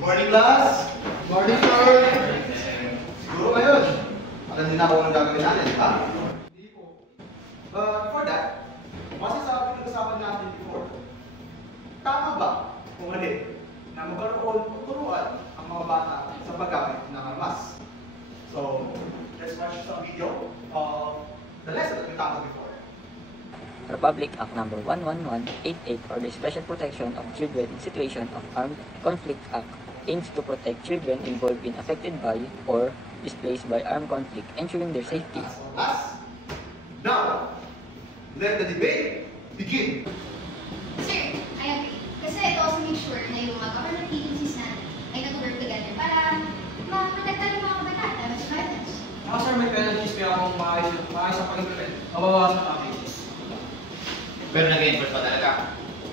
Morning, class! Morning, sir! Siguro ngayon, alam din ako ang gagawin natin, di ba? Hindi po. But for that, base sa pinag-usapan natin before, tama ba kung mali na magkaroon o turuan ang mga bata sa paggamit ng armas? So, let's watch some video of the lesson that we tackled before. Republic Act No. 11188 for the Special Protection of Children in Situation of Armed Conflict Act aims to protect children involved in affected by or displaced by armed conflict, ensuring their safety. Now, let the debate begin. Sir, I agree. Kasi ito also make sure na yung mga government agencies natin ay nag-work together para ma-protectan yung mga kabataan against violence. Sir, may penalties kaya akong maayos ang pag-implement. Mababawasan ang cases. Pero nag-enforce pa talaga.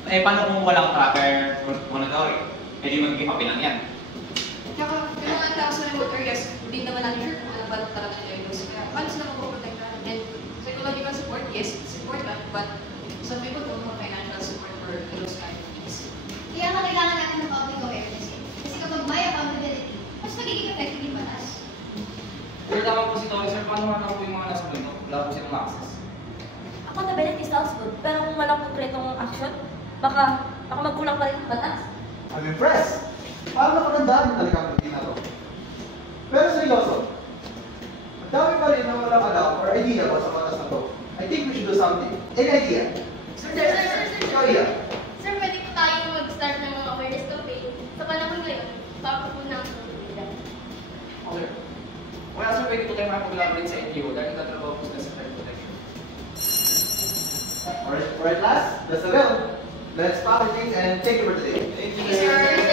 Eh, paano kung walang tracker monitoring? Eh, di mag-give-upin lang yan. Kaya yung mga tao sa remote areas, hindi naman natin sure kung ano ba talaga nila yung Kaya paano sila mag-protect natin? And psychological support, yes, support that, but some people don't have financial support for those kind of things. Kaya nga kailangan natin ng public awareness eh. Kasi kapag may accountability, mas magiging effective yung batas. Pero tama po si Tori, sir, paano nga po yung mga nasa window? Wala po silang access. Accountability sounds good, pero kung walang konkretong action, baka magkulang pa rin ang batas. I'm impressed! Parang napagandaan yung talagang hindi na to. Pero seryoso, ang dami pa rin na walang alam or idea ba sa batas na to. I think we should do something. Any idea? Sir, Ikaw, Iya. Sir, pwede po tayo mag-start ng mga awareness campaign. Sa panahon ngayon, papapunang komunidad. Okay. Well, sir, pwede po tayo makapag-collaborate sa NGO dahil natatrabaho po sila sa child protection. Alright, class, that's the bell. Let's package things and take it for today. Thank you, Yes, sir.